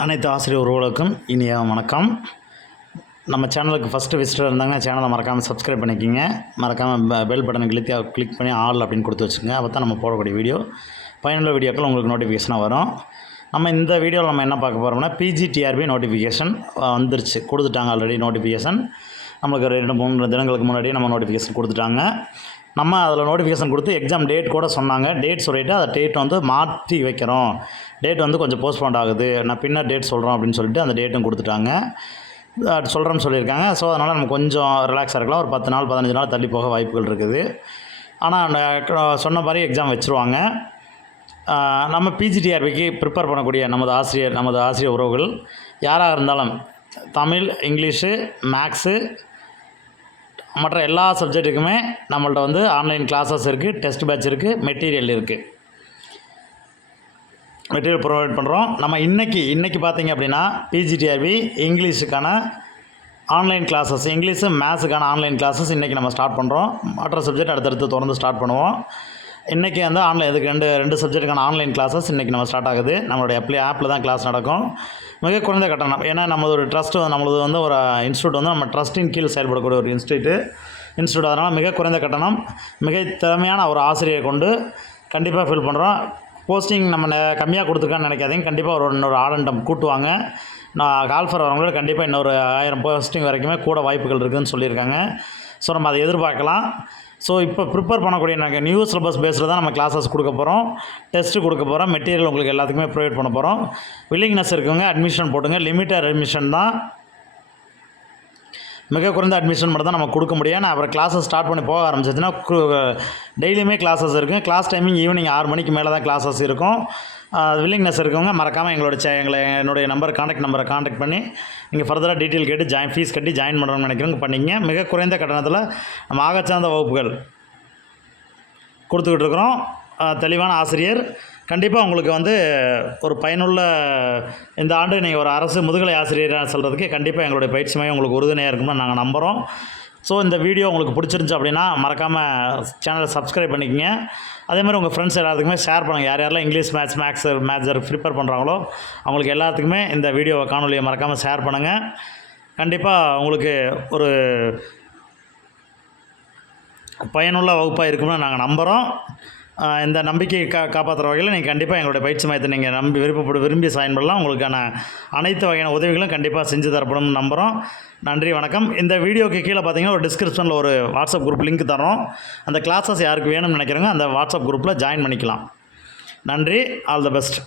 அனைத்து ஆசிரியர் உறவுகளுக்கும் இனிய வணக்கம். நம்ம சேனலுக்கு ஃபஸ்ட்டு விசிட்டர் இருந்தாங்கன்னா சேனலை மறக்காமல் சப்ஸ்கிரைப் பண்ணிக்கிங்க. மறக்காமல் பெல் பட்டனை கிளிக் பண்ணி ஆல் அப்படின்னு கொடுத்து வச்சுங்க. அப்போ தான் நம்ம போடக்கூடிய வீடியோ பயனுள்ள வீடியோக்கள் உங்களுக்கு நோட்டிஃபிகேஷனாக வரும். நம்ம இந்த வீடியோவில் நம்ம என்ன பார்க்க போகிறோம்னா பிஜிடிஆர்பி நோட்டிஃபிகேஷன் வந்துருச்சு, கொடுத்துட்டாங்க ஆல்ரெடி நோட்டிஃபிகேஷன். நம்மளுக்கு 2-3 தினங்களுக்கு முன்னாடியே நம்ம நோட்டிஃபிகேஷன் கொடுத்துட்டாங்க. நம்ம அதில் நோட்டிஃபிகேஷன் கொடுத்து எக்ஸாம் டேட் கூட சொன்னாங்க. டேட் சொல்லிவிட்டு அந்த டேட் வந்து மாற்றி வைக்கிறோம், டேட் வந்து கொஞ்சம் போஸ்ட்போன் ஆகுது, நான் பின்னர் டேட் சொல்கிறோம் அப்படின்னு சொல்லிட்டு அந்த டேட்டும் கொடுத்துட்டாங்க, சொல்கிறோன்னு சொல்லியிருக்காங்க. ஸோ அதனால் நம்ம கொஞ்சம் ரிலாக்ஸாக இருக்கலாம். ஒரு 10 நாள் 15 நாள் தள்ளி போக வாய்ப்புகள் இருக்குது. ஆனால் சொன்ன மாதிரி எக்ஸாம் வச்சுருவாங்க. நம்ம பிஜிடிஆர்பிக்கு ப்ரிப்பேர் பண்ணக்கூடிய நமது ஆசிரியர் உறவுகள் யாராக இருந்தாலும் தமிழ், இங்கிலீஷு, மேக்ஸு மற்ற எல்லா சப்ஜெக்ட்டுக்குமே நம்மள்ட்ட வந்து ஆன்லைன் கிளாஸஸ் இருக்குது, டெஸ்ட் பேட்ச் இருக்குது, மெட்டீரியல் இருக்குது, மெட்டீரியல் ப்ரொவைட் பண்ணுறோம். நம்ம இன்றைக்கி பார்த்திங்க அப்படின்னா பிஜிடிஆர்பி இங்கிலீஷுக்கான ஆன்லைன் கிளாஸஸ், இங்கிலீஷு மேத்ஸுக்கான ஆன்லைன் கிளாஸஸ் இன்றைக்கி நம்ம ஸ்டார்ட் பண்ணுறோம். மற்ற சப்ஜெக்ட் அடுத்தடுத்து தொடர்ந்து ஸ்டார்ட் பண்ணுவோம். இன்றைக்கி வந்து ஆன்லைன் இதுக்கு ரெண்டு சப்ஜெக்ட்டுக்கான ஆன்லைன் கிளாஸஸ் இன்றைக்கி நம்ம ஸ்டார்ட் ஆகுது. நம்மளுடைய ஆப்பில் தான் கிளாஸ் நடக்கும். மிக குறைந்த கட்டணம். ஏன்னா நம்மளது ஒரு ட்ரஸ்ட்டு, நம்மளது வந்து ஒரு இன்ஸ்டியூட் வந்து நம்ம ட்ரஸ்ட்டின் கீழ் செயல்படக்கூடிய ஒரு இன்ஸ்டியூட். அதனால் மிக குறைந்த கட்டணம், மிக திறமையான ஒரு ஆசிரியரை கொண்டு கண்டிப்பாக ஃபில் பண்ணுறோம். போஸ்டிங் நம்ம கம்மியாக கொடுத்துருக்கான்னு நினைக்காதீங்க. கண்டிப்பாக இன்னொரு ஆடண்டம் கூட்டுவாங்க. நான் கால்ஃபர் வரவங்களோட கண்டிப்பாக இன்னொரு 1000 போஸ்டிங் வரைக்குமே கூட வாய்ப்புகள் இருக்குதுன்னு சொல்லியிருக்காங்க. ஸோ நம்ம அதை எதிர்பார்க்கலாம். ஸோ இப்போ ப்ரிப்பேர் பண்ணக்கூடிய நாங்கள் நியூ சிலபஸ் பேஸில் தான் நம்ம கிளாஸஸ் கொடுக்க போகிறோம், டெஸ்ட்டு கொடுக்க போகிறோம், மெட்டீரியல் உங்களுக்கு எல்லாத்துக்குமே ப்ரொவைட் பண்ண போகிறோம். வில்லிங்னஸ் இருக்குங்க, அட்மிஷன் போட்டுங்க. லிமிட்டட் அட்மிஷன் தான், மிக குறைந்த அட்மிஷன் மட்டும் தான் நம்ம கொடுக்க முடியும். நான் அப்புறம் கிளாஸஸ் ஸ்டார்ட் பண்ணி போக ஆரம்பிச்சிச்சுன்னா டெய்லியுமே கிளாஸஸ் இருக்குது. கிளாஸ் டைமிங் ஈவினிங் 6 மணிக்கு மேலே தான் கிளாஸஸ் இருக்கும். வில்லிங்னஸ் இருக்கவங்க மறக்காமல் என்னுடைய கான்டாக்ட் கான்டாக்ட் பண்ணி நீங்கள் ஃபர்தராக டீட்டெயில் கேட்டு ஃபீஸ் கட்டி ஜாயின் பண்ணுறோம்னு நினைக்கிறவங்க பண்ணிங்க. மிக குறைந்த கட்டணத்தில் நம்ம ஆகச்சார்ந்த வகுப்புகள் கொடுத்துக்கிட்டு இருக்கிறோம். தெளிவான ஆசிரியர். கண்டிப்பாக உங்களுக்கு வந்து ஒரு பயனுள்ள இந்த ஆண்டு நீங்கள் ஒரு அரசு முதுகலை ஆசிரியராக சொல்கிறதுக்கு கண்டிப்பாக எங்களுடைய பயிற்சி மையம் உங்களுக்கு உறுதுணையாக இருக்கும்னு நாங்கள் நம்புகிறோம். ஸோ இந்த வீடியோ உங்களுக்கு பிடிச்சிருந்துச்சு அப்படின்னா மறக்காமல் சேனலை சப்ஸ்கிரைப் பண்ணிக்கங்க. அதே மாதிரி உங்கள் ஃப்ரெண்ட்ஸ் எல்லாத்துக்குமே ஷேர் பண்ணுங்கள். யாரெல்லாம் இங்கிலீஷ், மேத்ஸ் ப்ரிப்பேர் பண்ணுறாங்களோ அவங்களுக்கு எல்லாத்துக்குமே இந்த வீடியோவை காணொலியை மறக்காமல் ஷேர் பண்ணுங்கள். கண்டிப்பாக உங்களுக்கு ஒரு பயனுள்ள வகுப்பாக இருக்கும்னு நாங்கள் நம்புகிறோம். இந்த நம்பிக்கையை காப்பாற்றுற வகையில் நீங்கள் கண்டிப்பாக எங்களுடைய பயிற்சி மையத்தை நீங்கள் விரும்பி சைன் பண்ணலாம். உங்களுக்கான அனைத்து வகையான உதவிகளும் கண்டிப்பாக செஞ்சு தரப்படும் நம்புகிறோம். நன்றி, வணக்கம். இந்த வீடியோக்கு கீழே பார்த்தீங்கன்னா ஒரு டிஸ்கிரிப்ஷனில் ஒரு வாட்ஸ்அப் குரூப் லிங்க் தரோம். அந்த கிளாஸஸ் யாருக்கு வேணும்னு நினைக்கிறவங்க அந்த வாட்ஸ்அப் குரூப்பில் ஜாயின் பண்ணிக்கலாம். நன்றி, ஆல் த பெஸ்ட்.